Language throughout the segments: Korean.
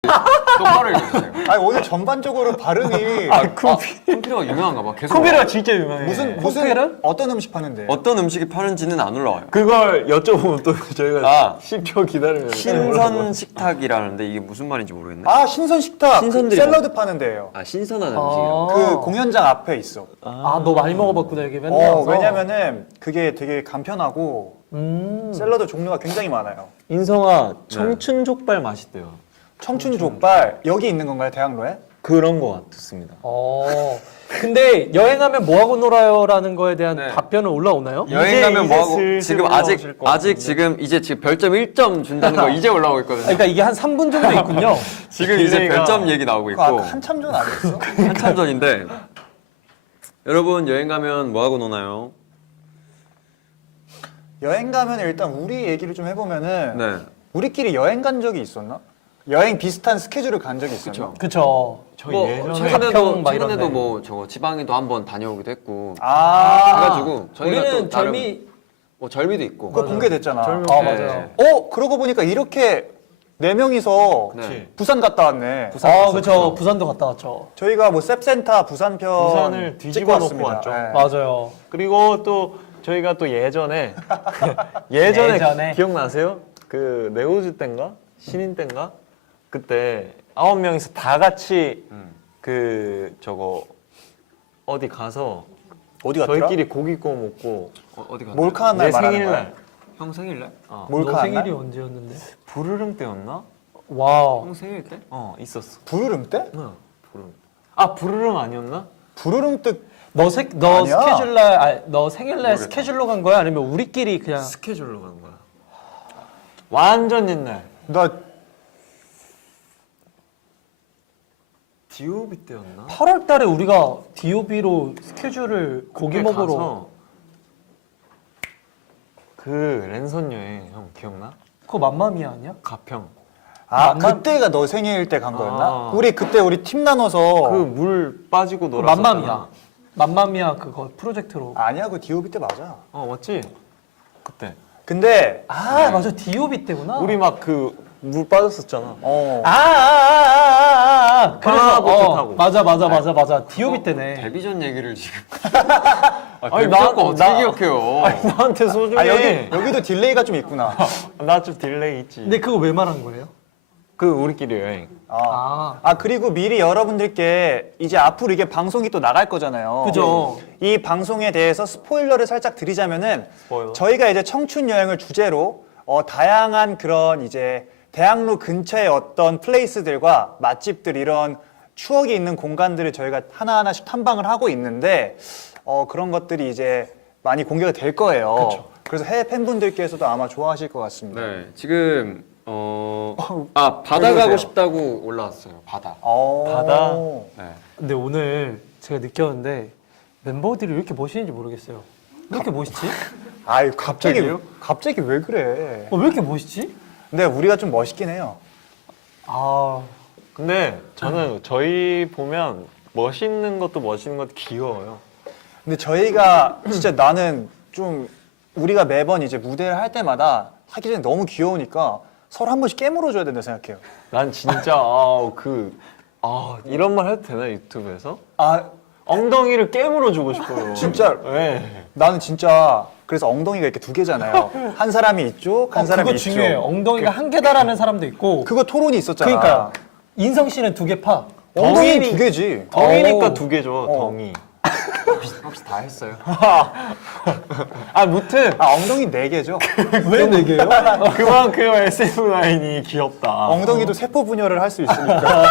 똑바로 읽어주세요. 아니 오늘 전반적으로 발음이 콤피르가 유명한가 봐. 계속 콤피르가 진짜 유명해. 무슨 어떤 음식 파는데? 어떤 음식이 파는지는 안 올라와요. 그걸 여쭤보면 또 저희가 10초 기다리면 신선 식탁이라는데 이게 무슨 말인지 모르겠네. 아 신선 식탁 신선들이 샐러드 파는 데예요. 아 신선한 음식이라고. 그 공연장 앞에 있어. 너 많이 먹어봤구나 여기 맨날 와서. 왜냐면은 그게 되게 간편하고 샐러드 종류가 굉장히 많아요. 인성아 청춘 족발 맛있대요. 청춘 족발 여기 있는 건가요 대학로에? 그런 거 같습니다. 근데 여행하면 뭐 하고 놀아요라는 거에 대한 네. 답변은 올라오나요? 여행 가면 뭐 하고 슬슬 지금 올라오실 것 아직 같은데. 지금 이제 지금 별점 1점 준다는 거 이제 올라오고 있거든요. 그러니까 이게 한 3분 정도 있군요. 지금 이제 딜레이가- 별점 얘기 나오고 그거 아까 있고 한참 전 아니었어? 한참 전인데 여러분 여행 가면 뭐 하고 노나요? 여행 가면 일단 우리 얘기를 좀 해보면은 네. 우리끼리 여행 간 적이 있었나? 여행 비슷한 스케줄을 간 적이 있었나? 그쵸. 저희 뭐 예전에 가평 막 최근에도 이런데. 뭐 저거 지방에도 한번 다녀오기도 했고 아 해가지고 저희가 또 우리는 나름 절미 뭐 절미도 있고 그거 공개됐잖아. 맞아요. 그러고 보니까 이렇게 네 명이서 네. 부산 갔다 왔네. 그쵸. 부산도 갔다 왔죠. 저희가 뭐 셉센터 부산편 부산을 뒤집어 찍고 놓고 왔습니다. 왔죠. 네. 맞아요. 그리고 또 저희가 또 예전에 예전에. 기억나세요? 그 네오즈 땐가 신인 땐가 그때 9명이서 다 같이 그 저거 어디 가서 어디 갔더라? 저희끼리 고기 구워 먹고 어디 갔나요? 몰카한 날 내 말하는 생일날 거야? 형 생일날? 너 몰카한 생일이 날? 언제였는데? 부르릉 때였나? 와우. 형 생일 때? 있었어. 부르릉 때? 응, 부르릉. 아 부르릉 아니었나? 부르릉 때 너 아니야. 스케줄날 너 생일날 모르겠다. 스케줄로 간 거야? 아니면 우리끼리 그냥 스케줄로 간 거야. 완전 옛날. 나 디오비 때였나? 8월 달에 우리가 DOB로 스케줄을 고기 그때 먹으러 가서 그 랜선 여행 형 기억나? 그거 맘마미아 아니야? 가평. 그때가 너 생일 때 간 거였나? 아. 우리 그때 우리 팀 나눠서 그 물 빠지고 그 놀았었잖아. 맘마미아. 맘마미아 그거 프로젝트로. 아니야 그 DOB 때 맞아. 맞지? 그때. 근데 맞아. DOB 때구나. 우리 막 그 물 빠졌었잖아. 그래서 바나나 보트 타고. 맞아. DOB 때네. 데뷔전 얘기를 지금 아니, 데뷔전 거 어떻게 나- 기억해요? 나한테 소중해. 아 여기도 딜레이가 좀 있구나. 나 좀 딜레이 있지. 근데 그거 왜 말한 거예요? 그 우리끼리 여행. 그리고 미리 여러분들께 이제 앞으로 이게 방송이 또 나갈 거잖아요. 그죠. 이 방송에 대해서 스포일러를 살짝 드리자면은 스포일러? 저희가 이제 청춘 여행을 주제로 다양한 그런 이제 대학로 근처의 어떤 플레이스들과 맛집들 이런 추억이 있는 공간들을 저희가 하나하나씩 탐방을 하고 있는데 그런 것들이 이제 많이 공개가 될 거예요. 그래서 해외 팬분들께서도 아마 좋아하실 것 같습니다. 네 지금 바다 왜 그러세요? 가고 싶다고 올라왔어요. 바다. 바다. 네. 근데 오늘 제가 느꼈는데 멤버들이 왜 이렇게 멋있는지 모르겠어요. 왜 이렇게 멋있지? 아유 갑자기 왜 그래? 왜 이렇게 멋있지? 근데 우리가 좀 멋있긴 해요. 근데 저는 저희 보면 멋있는 것도 멋있는 것도 귀여워요. 근데 저희가 진짜 나는 좀 우리가 매번 이제 무대를 할 때마다 하기 전에 너무 귀여우니까 서로 한 번씩 깨물어줘야 된다 생각해요. 난 진짜 이런 말 해도 되나 유튜브에서? 엉덩이를 깨물어 주고 싶어요. 진짜 네. 나는 진짜 그래서 엉덩이가 이렇게 두 개잖아요. 한 사람이 이쪽, 한 사람이 그거 이쪽. 중요해요. 엉덩이가 한 개다라는 사람도 있고. 그거 토론이 있었잖아. 그러니까 인성 씨는 2개 파. 엉덩이 덩이- 두 개지. 덩이니까 2개죠. 덩이. 혹시 다 했어요? 무튼 엉덩이 네 개죠. 왜 4개예요? 그만큼 SF9이 귀엽다. 엉덩이도 세포 분열을 할 수 있으니까.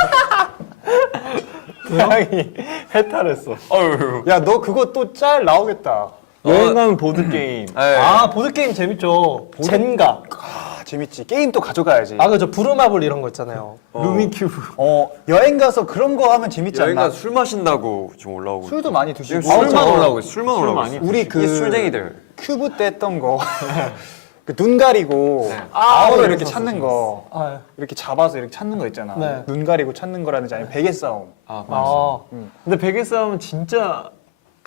태양이 해탈했어. 야, 너 그거 또 짤 나오겠다. 여행 가면 보드 게임. 네. 보드게임 재밌죠. 젠가. 재밌지. 게임 또 가져가야지. 그죠. 부루마블 이런 거 있잖아요. 루미큐브. 여행 가서 그런 거 하면 재밌지 여행 않나? 가서 술 마신다고 지금 올라오고 술도 많이 드시고. 지금 술만 저- 올라오고 있어요. 술만 술 올라오고 많이 있어요. 우리 이게 술쟁이들. 큐브 때 했던 거. 그 눈 가리고 네. 아무도 이렇게 찾는 거. 아, 이렇게 잡아서 이렇게 찾는 거 있잖아. 네. 눈 가리고 찾는 거라든지 아니면 베개 싸움. 아 맞아. 근데 베개 싸움은 진짜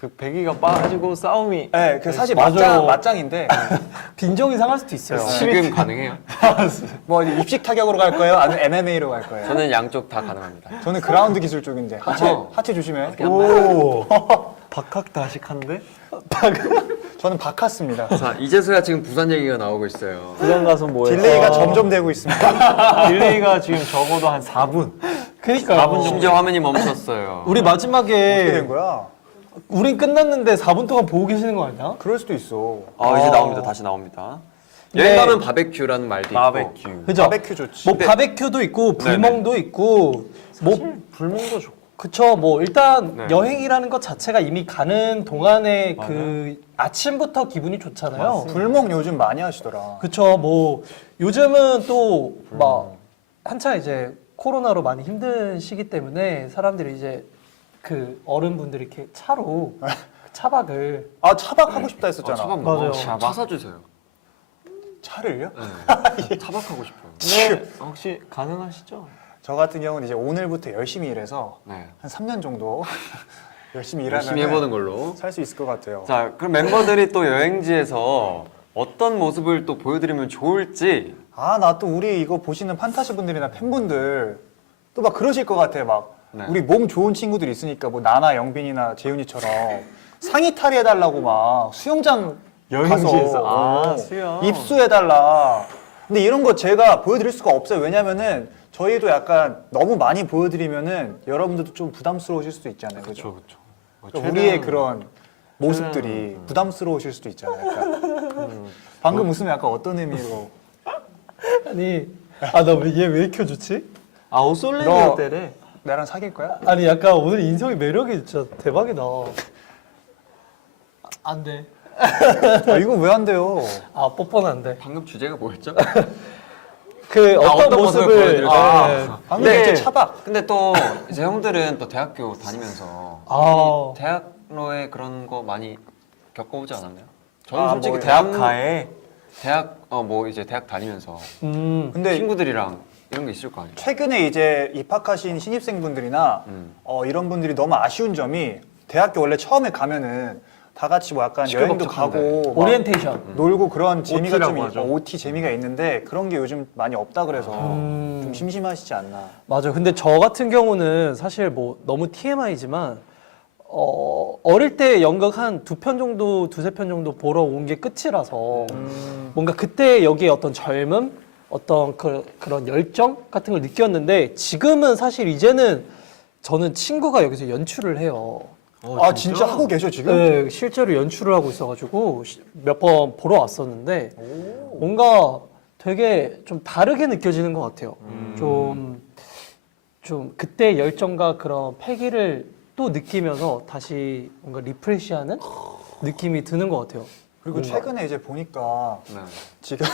그 배기가 빠지고 싸움이 네, 그 사실 맞아요. 맞짱인데 빈정이 상할 수도 있어요. 지금 가능해요? 뭐 입식 타격으로 갈 거예요? 아니면 MMA로 갈 거예요? 저는 양쪽 다 가능합니다. 저는 그라운드 기술 쪽인데 하체 조심해. 오 박학다식한데? 저는 바카스입니다. 자, 이제서야 지금 부산 얘기가 나오고 있어요. 부산 가서 뭐해? 딜레이가 점점 되고 있습니다. 딜레이가 지금 적어도 한 4분. 그러니까요. 심지어 화면이 멈췄어요. 우리 어떻게 된 마지막에 거야? 우린 끝났는데 4분 동안 보고 계시는 거 아니야? 그럴 수도 있어. 이제 나옵니다. 다시 나옵니다. 네. 여행 가면 바베큐라는 말도 있고. 바베큐. 그죠? 바베큐 좋지. 뭐 바베큐도 있고 불멍도 있고 뭐 불멍도 좋고. 그쵸. 뭐 일단 네. 여행이라는 것 자체가 이미 가는 동안에 그 아침부터 기분이 좋잖아요. 불멍 요즘 많이 하시더라. 그쵸. 뭐 요즘은 또 막 한창 이제 코로나로 많이 힘든 시기 때문에 사람들이 이제 그 어른분들이 이렇게 차로 그 차박을 아 차박 하고 싶다 했었잖아. 차박 맞아요. 차 사주세요. 차를요? 네. 차박하고 싶어요. 네, 혹시 가능하시죠? 저 같은 경우는 이제 오늘부터 열심히 일해서 네. 한 3년 정도 열심히 일하면 열심히 해보는 걸로. 살 수 있을 것 같아요. 자, 그럼 멤버들이 또 여행지에서 어떤 모습을 또 보여드리면 좋을지. 아 나 또 우리 이거 보시는 판타시 분들이나 팬분들 또 막 그러실 것 같아. 막 네. 우리 몸 좋은 친구들 있으니까 뭐 나나 영빈이나 재윤이처럼 상의 탈의해달라고 막 수영장 여행지에서. 가서 수영. 입수해달라. 근데 이런 거 제가 보여드릴 수가 없어요. 왜냐면은 저희도 약간 너무 많이 보여드리면은 여러분들도 좀 부담스러우실 수도 있잖아요. 그죠? 그렇죠. 그러니까 우리의 그런 모습들이 부담스러우실 수도 있잖아요. 약간. 방금 웃으면 약간 어떤 의미로? 아니 얘 왜 이렇게 좋지? 오솔레니 너- 때래. 나랑 사귈 거야? 아니 약간 오늘 인성이 매력이 진짜 대박이다. 안 돼. 아, 이거 왜 안 돼요? 뽀뽀는 안 돼. 방금 주제가 뭐였죠? 그 어떤 어떤 모습을 모습을 보여드릴까? 네. 방금 네. 이제 차박. 근데 또 이제 형들은 또 대학교 다니면서 아. 대학로에 그런 거 많이 겪어보지 않았나요? 저는 아, 솔직히 뭐 대학가에 뭐 이제 대학 다니면서 근데 친구들이랑 이런 게 있을 거 아니에요? 최근에 이제 입학하신 신입생분들이나 이런 분들이 너무 아쉬운 점이 대학교 원래 처음에 가면은 다 같이 뭐 약간 여행도 시끌벅적한데. 가고 막 오리엔테이션. 놀고 그런 재미가 좀 OT라고 하죠. OT 재미가 있는데 그런 게 요즘 많이 없다 그래서 좀 심심하시지 않나. 맞아요. 근데 저 같은 경우는 사실 뭐 너무 TMI지만 어릴 때 연극 한 2편 정도, 2~3편 정도 보러 온 게 끝이라서 뭔가 그때 여기에 어떤 젊음, 어떤 그런 열정 같은 걸 느꼈는데 지금은 사실 이제는 저는 친구가 여기서 연출을 해요. 아 진짜 하고 계셔 지금? 네, 실제로 연출을 하고 있어가지고 몇 번 보러 왔었는데 뭔가 되게 좀 다르게 느껴지는 것 같아요. 좀 그때 열정과 그런 패기를 또 느끼면서 다시 뭔가 리프레시하는 느낌이 드는 것 같아요. 그리고 최근에 이제 보니까 네. 지금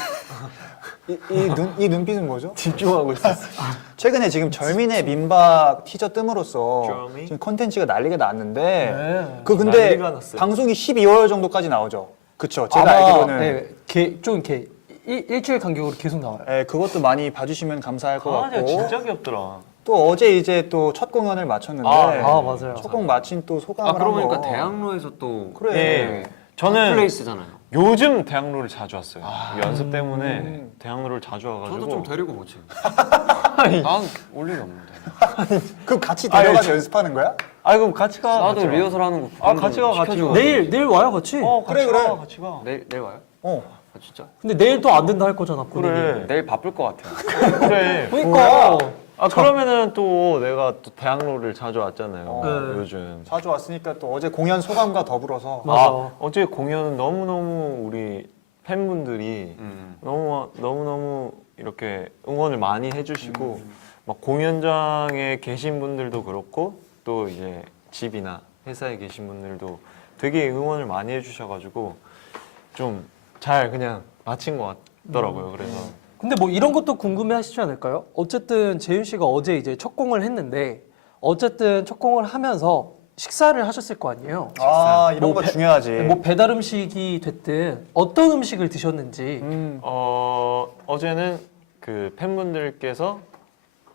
이 눈빛은 뭐죠? 집중하고 있었어. 최근에 지금 절민의 민박 티저 뜸으로써 절민? 지금 컨텐츠가 난리가 났는데 네. 그 근데 난리가 났어요. 방송이 12월 정도까지 나오죠. 그쵸? 제가 아마, 알기로는 네, 좀 이렇게 일주일 간격으로 계속 나와요. 네, 그것도 많이 봐주시면 감사할 것 강아지가 같고 진짜 귀엽더라. 또 어제 이제 또 첫 공연을 마쳤는데 맞아요. 첫 공 마친 또 소감을 그러고 보니까 한번. 대학로에서 또 그래. 예. 저는 플레이스잖아요. 요즘 대학로를 자주 왔어요. 연습 때문에 대학로를 자주 와가지고. 저도 좀 데리고 오지. 난올 일이 없는데. 그럼 같이 데려가서 연습하는 거야? 그럼 같이 가. 나도 같이 가. 리허설 하는 거. 같이 가, 같이 가. 내일 와요 같이. 같이 그래. 가, 같이 가. 내일 와요? 어. 아, 진짜? 근데 내일 또 안 된다 할 거잖아. 본인이. 그래. 내일 바쁠 것 같아요. 그래. 그러니까. 그러면은 또 내가 또 대학로를 자주 왔잖아요. 네. 요즘. 자주 왔으니까 또 어제 공연 소감과 더불어서 맞아. 어제 공연은 너무너무 우리 팬분들이 너무너무 이렇게 응원을 많이 해주시고 막 공연장에 계신 분들도 그렇고 또 이제 집이나 회사에 계신 분들도 되게 응원을 많이 해주셔가지고 좀 잘 그냥 마친 것 같더라고요. 그래서 근데 뭐 이런 것도 궁금해 하시지 않을까요? 어쨌든 재윤 씨가 어제 이제 첫 공을 했는데 어쨌든 첫 공을 하면서 식사를 하셨을 거 아니에요? 아 이런 뭐 거 배- 중요하지. 뭐 배달 음식이 됐든 어떤 음식을 드셨는지 음. 어제는 그 팬분들께서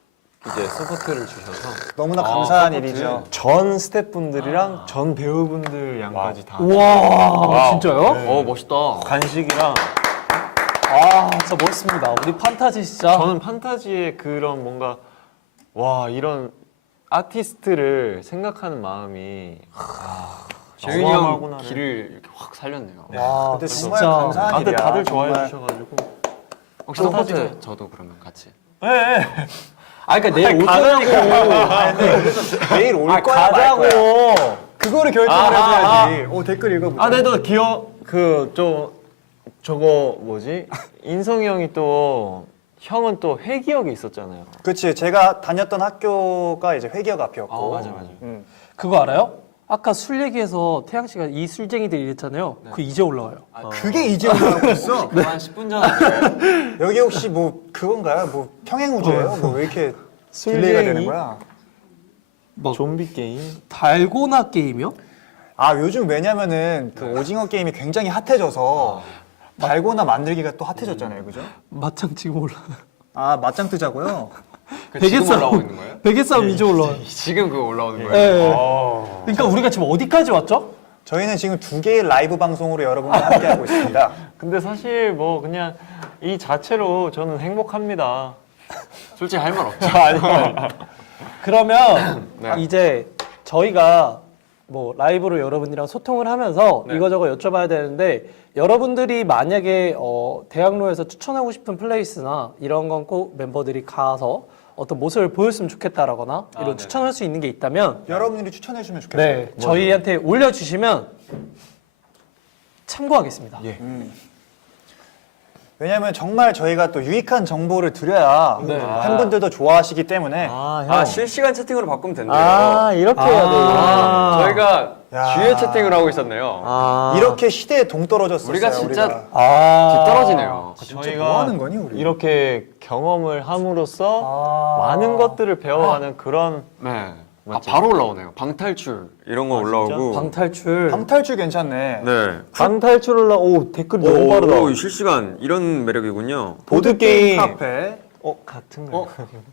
이제 서포트를 주셔서 너무나 감사한 서포트. 일이죠. 전 스태프분들이랑 전 배우분들 양까지 다 와, 진짜요? 멋있다. 간식이랑 아, 진짜 멋있습니다. 우리 판타지 진짜. 저는 판타지의 그런 뭔가 와 이런 아티스트를 생각하는 마음이 재윤이 형 어마어마하구나를. 길을 이렇게 확 살렸네요. 와, 근데 정말 진짜. 감사한 다들 일이야. 다들 좋아해 정말. 주셔가지고 혹시 서포트 저도 그러면 같이. 아, 그러니까 내일 올 거냐고. 내일 올 거야 가자고. 말 거야. 그거를 결정을 해줘야지. 댓글 읽어보자. 아, 네도 저거 뭐지? 인성이 형이 또 형은 또 회기역에 있었잖아요. 그치, 제가 다녔던 학교가 이제 회기역 앞이었고. 맞아. 그거 알아요? 아까 술 얘기해서 태양 씨가 이 술쟁이들 이랬잖아요. 그거 이제 올라와요. 그게 이제 올라오고 있어? 한 10분 전 아니에요? 여기 혹시 뭐 그건가요? 뭐 평행우주예요? 뭐 왜 이렇게 딜레이가 되는 거야? 좀비 게임. 달고나 게임이요? 아, 요즘 왜냐면은 그 오징어 게임이 굉장히 핫해져서 달고나 만들기가 또 핫해졌잖아요, 그죠? 마창 지금 올라. 아, 맞짱 뜨자고요? 지금 올라오고 있는 거예요? 베개 싸움 이제 올라와요. 지금 그거 올라오는 예. 거예요? 그러니까 우리가 지금 어디까지 왔죠? 저희는 지금 2개의 라이브 방송으로 여러분과 함께하고 있습니다. 근데 사실 뭐 그냥 이 자체로 저는 행복합니다. 솔직히 할 말 없죠. 그러면 네. 이제 저희가 뭐 라이브로 여러분이랑 소통을 하면서 네. 이거저거 여쭤봐야 되는데 여러분들이 만약에 대학로에서 추천하고 싶은 플레이스나 이런 건 꼭 멤버들이 가서 어떤 모습을 보였으면 좋겠다라거나 이런 네네. 추천할 수 있는 게 있다면 여러분들이 추천해 주면 좋겠어요. 네, 저희한테 올려주시면 참고하겠습니다. 예. 왜냐면 정말 저희가 또 유익한 정보를 드려야 네. 팬분들도 좋아하시기 때문에 아, 실시간 채팅으로 바꾸면 된대요. 이렇게 해야 돼요. 저희가 야. 주에 채팅을 하고 있었네요. 이렇게 시대에 동떨어졌었어요. 우리가 진짜 우리가. 뒤떨어지네요. 진짜 저희가 뭐 하는 거니 우리? 이렇게 경험을 함으로써 많은 것들을 배워가는 그런 네. 맞죠? 바로 올라오네요. 방탈출 이런 거 올라오고. 방탈출. 방탈출 괜찮네. 네. 방탈출을 오 댓글이 너무 빠르다. 오, 실시간 이런 매력이군요. 보드게임. 카페. 같은 거.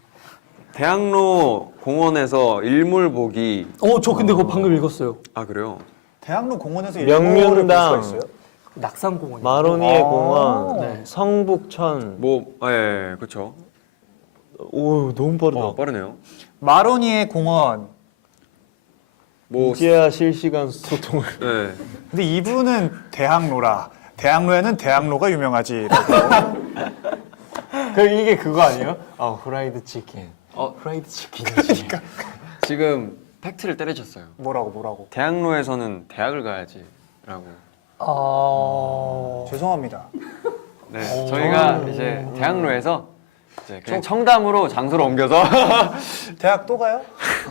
대학로 공원에서 일몰 보기. 저 근데 그거 방금 읽었어요. 아 그래요? 대학로 공원에서 명륜당. 일몰을 볼 수가 있어요? 낙산공원. 마로니에 아. 공원, 네. 예, 성북천. 그렇죠. 오 너무 빠르다. 빠르네요. 마로니에 공원. 뭐, 이제야 실시간 소통을. 네. 근데 이분은 대학로라. 대학로에는 대학로가 유명하지라고. 이게 그거 아니에요? 후라이드 치킨. 후라이드 치킨. 지금 팩트를 때리셨어요. 뭐라고? 대학로에서는 대학을 가야지라고. 죄송합니다. 네. 저희가 이제 대학로에서 이제 그냥 청담으로 장소를 옮겨서 대학 또 가요?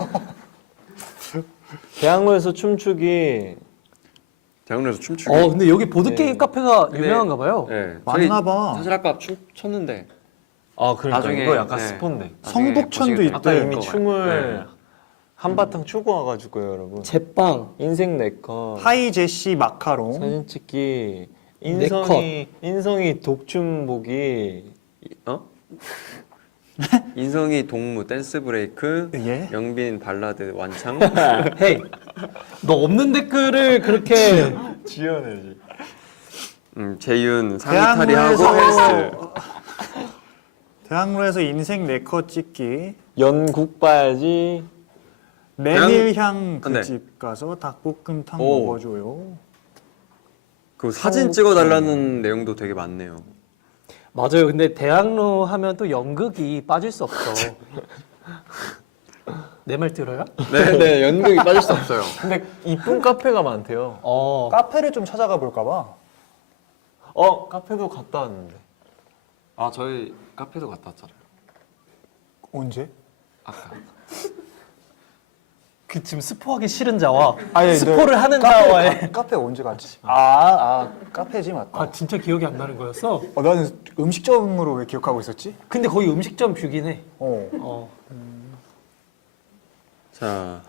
대학로에서 춤추기. 대학로에서 춤추기. 근데 여기 보드게임 카페가 근데- 유명한가 봐요. 네. 맞나 봐. 사실 아까 춤 췄는데 그러니까 나중에, 이거 약간 네. 스폰데. 나중에 성북천도 보시겠- 있대. 아까 이미 거 춤을 네. 한바탕 추고 와가지고요, 여러분. 제빵. 인생 네컷. 하이 제시 마카롱. 사진 찍기. 네컷. 인성이 독춤 보기. 인성이 동무 댄스 브레이크, 예? 영빈 발라드 완창. 헤이. 너 없는 댓글을 그렇게 지어내지. 재윤 상의탈이 하고 헬스. 대학로에서 인생 네컷 찍기. 연국 봐야지. 메밀향 네. 그 집 가서 닭볶음탕 오. 먹어줘요. 그 사진 찍어달라는 내용도 되게 많네요. 맞아요. 근데 대학로 하면 또 연극이 빠질 수 없죠. 내 말 들어요? 네, 연극이 빠질 수 없어요. 근데 이쁜 카페가 많대요. 카페를 좀 찾아가 볼까 봐. 카페도 갔다 왔는데. 아, 저희 카페도 갔다 왔잖아요. 언제? 아까. 그 지금 스포하기 싫은 자와 아니, 스포를 하는 자와의 카페 언제 갔지? 카페지 맞다. 진짜 기억이 안 나는 거였어? 나는 음식점으로 왜 기억하고 있었지? 근데 거기 음식점 뷰긴 해. 자,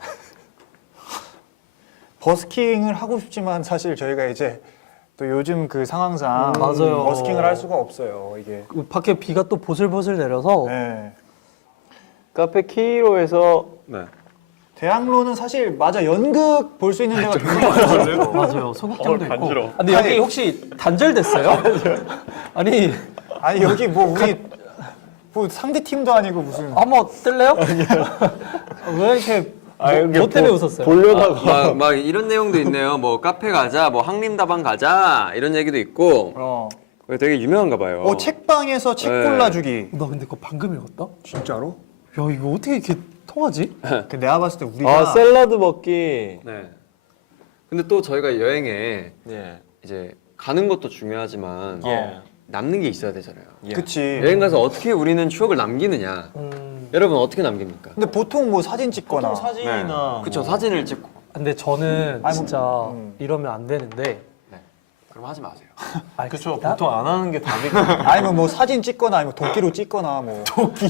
버스킹을 하고 싶지만 사실 저희가 이제 또 요즘 그 상황상 맞아요. 버스킹을 할 수가 없어요. 이게. 밖에 비가 또 보슬보슬 내려서 네. 카페 키로에서 네. 대학로는 사실 맞아 연극 볼 수 있는 데가 되게 많아요. 맞아요. 소극장도 있고. 간지러워. 아, 근데 여기 혹시 단절됐어요? 아니 아니 여기 뭐 우리 뭐 상대 팀도 아니고 무슨 한번 뜰래요? 왜 이렇게 뭐 때문에 웃었어요? 보려다가 막 이런 내용도 있네요. 뭐 카페 가자, 뭐 항림다방 가자 이런 얘기도 있고 되게 유명한가 봐요. 책방에서 책 네. 골라주기. 나 근데 그거 방금 읽었다? 진짜로? 야 이거 어떻게 이렇게 통하지? 그 내가 봤을 때 우리가 샐러드 먹기. 네. 근데 또 저희가 여행에 예. 이제 가는 것도 중요하지만 예. 남는 게 있어야 되잖아요. 예. 그치. 여행 가서 어떻게 우리는 추억을 남기느냐? 여러분 어떻게 남깁니까? 근데 보통 뭐 사진 찍거나 보통 사진이나 그쵸, 뭐 사진을 찍고. 근데 저는 아니, 진짜 뭐, 이러면 안 되는데 네. 그럼 하지 마세요. 그쵸. 알겠습니다. 보통 안 하는 게 답이거든요. 아니면 뭐 사진 찍거나 아니면 도끼로 찍거나 뭐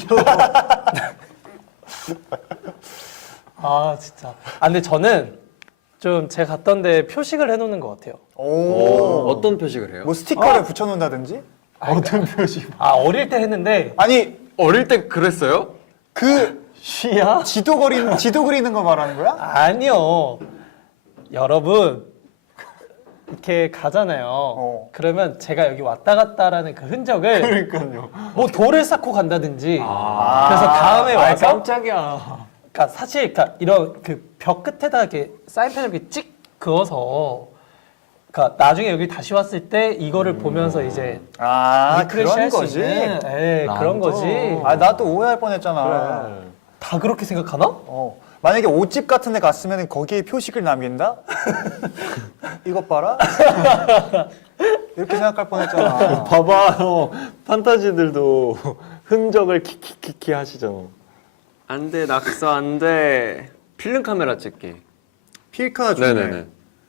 아 진짜. 아 근데 저는 좀 제가 갔던 데 표식을 해놓는 것 같아요. 오. 어떤 표식을 해요? 뭐 스티커를 붙여놓는다든지? 어떤 표시? 아 어릴 때 했는데 아니 어릴 때 그랬어요? 그 시야? 지도 그리는 거 말하는 거야? 아니요. 여러분 이렇게 가잖아요. 그러면 제가 여기 왔다 갔다라는 그 흔적을 그러니까요. 뭐 돌을 쌓고 간다든지 그래서 다음에 아 와서 깜짝이야. 그러니까 사실 그러니까 이런 그 벽 끝에다 이렇게 사인펜을 이렇게 찍 그어서 그러니까 나중에 여기 다시 왔을 때 이거를 보면서 이제 아 리프레시 그런 할 수 거지? 있는 그런 또. 거지. 아 나 또 오해할 뻔했잖아. 그래. 다 그렇게 생각하나? 만약에 옷집 같은 데 갔으면 거기에 표식을 남긴다? 이것 봐라? 이렇게 생각할 뻔했잖아. 봐봐요. 판타지들도 흔적을 키키키키 하시잖아. 안 돼, 낙서 안 돼. 필름 카메라 찍기. 필카 좋네. 네네네.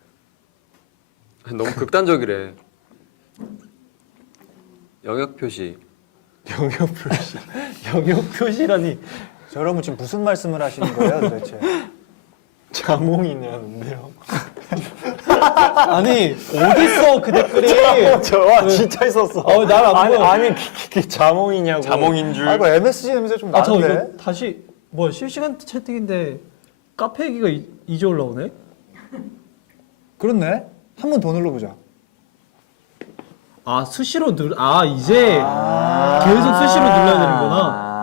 너무 극단적이래. 영역 표시. 영역 표시. 영역 표시라니. 저 여러분 지금 무슨 말씀을 하시는 거예요 도대체? 자몽이냐는데요. 아니 어딨어 그 댓글이? 저와 진짜 있었어. 난안 아니, 보여. 아니 키키키 자몽이냐고. 자몽인 줄. 아 이거 MSG 냄새 좀 아 저 나는데? 이거 다시 뭐 실시간 채팅인데 카페 얘기가 이제 올라오네? 그렇네. 한 번 더 눌러보자. 아 수시로 이제 계속 수시로 눌러야 되는구나.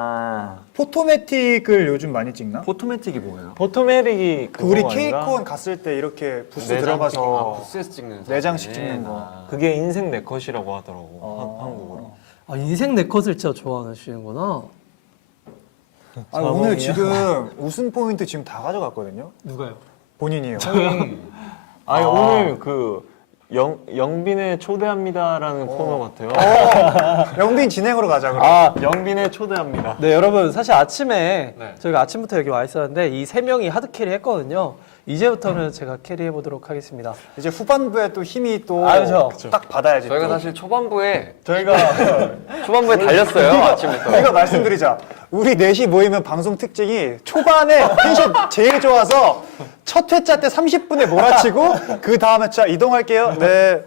포토매틱을 요즘 많이 찍나? 포토매틱이 뭐예요? 포토메릭이 그 우리 그거 아닌가? 케이콘 갔을 때 이렇게 부스 내장 들어가서 부스에서 찍는 네 장씩 사진. 찍는 거. 아. 그게 인생 내 컷이라고 하더라고. 한국어로. 아 인생 내 컷을 진짜 좋아하시는구나. 아, 오늘 지금 웃음 포인트 지금 다 가져갔거든요. 누가요? 본인이요. 아니 오늘 그 영빈의 초대합니다라는 코너 같아요. 영빈 진행으로 가자 그럼. 영빈의 초대합니다. 네 여러분 사실 아침에 네. 저희가 아침부터 여기 와 있었는데 이 세 명이 하드 캐리 했거든요. 이제부터는 제가 캐리해 보도록 하겠습니다. 이제 후반부에 또 힘이 또 그죠. 딱 받아야지. 저희가 또. 사실 초반부에 저희가 달렸어요 아침부터. 우리가 말씀드리자. 우리 넷이 모이면 방송 특징이 초반에 텐션 제일 좋아서 첫 회차 때 30분에 몰아치고 그 다음 회차 이동할게요. 네.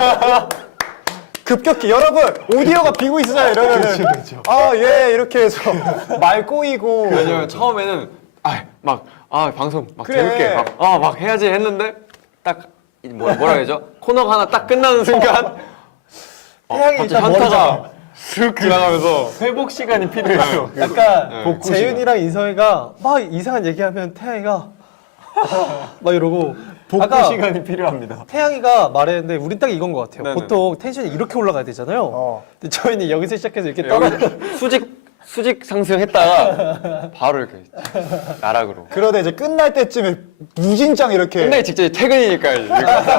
급격히 여러분 오디오가 비고 있어요 이러면은 아 예 이렇게 해서 말 꼬이고 왜냐면 처음에는 방송 막 그래. 재밌게 막 해야지 했는데 딱 뭐라 해야죠? 코너가 하나 딱 끝나는 순간 태양이 갑자기 일단 현타가 슥 지나가면서 회복 시간이 필요해요. 약간 재윤이랑 인성이가 막 이상한 얘기하면 태양이가 막 이러고 복구 아까 시간이 필요합니다. 태양이가 말했는데 우린 딱 이건 것 같아요. 네네. 보통 텐션이 이렇게 올라가야 되잖아요. 근데 저희는 여기서 시작해서 이렇게 여기 떨어져. 수직 상승했다가 바로 이렇게 나락으로. 그러다 이제 끝날 때쯤에 무진장 이렇게 끝나기 직전에 퇴근이니까 이제.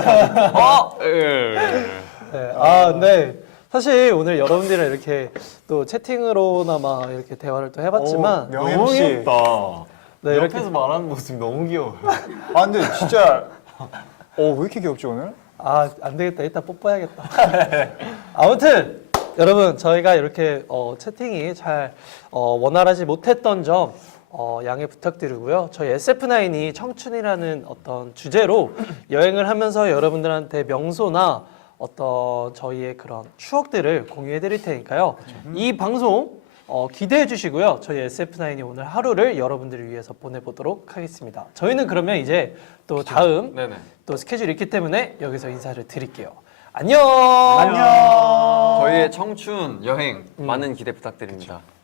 네. 근데 사실 오늘 여러분들이랑 이렇게 또 채팅으로나마 이렇게 대화를 또 해봤지만 명 너무 MC. 귀엽다. 네, 이렇게 옆에서 말하는 모습이 너무 귀여워요. 아 근데 진짜 왜 이렇게 귀엽지 오늘? 안 되겠다. 일단 뽀뽀해야겠다. 아무튼 여러분 저희가 이렇게 채팅이 잘 원활하지 못했던 점 양해 부탁드리고요. 저희 SF9이 청춘이라는 어떤 주제로 여행을 하면서 여러분들한테 명소나 어떤 저희의 그런 추억들을 공유해 드릴 테니까요. 이 방송 기대해 주시고요. 저희 SF9이 오늘 하루를 여러분들을 위해서 보내보도록 하겠습니다. 저희는 그러면 이제 또 다음 네네. 또 스케줄이 있기 때문에 여기서 인사를 드릴게요. 안녕. 안녕. 저희의 청춘 여행 많은 기대 부탁드립니다.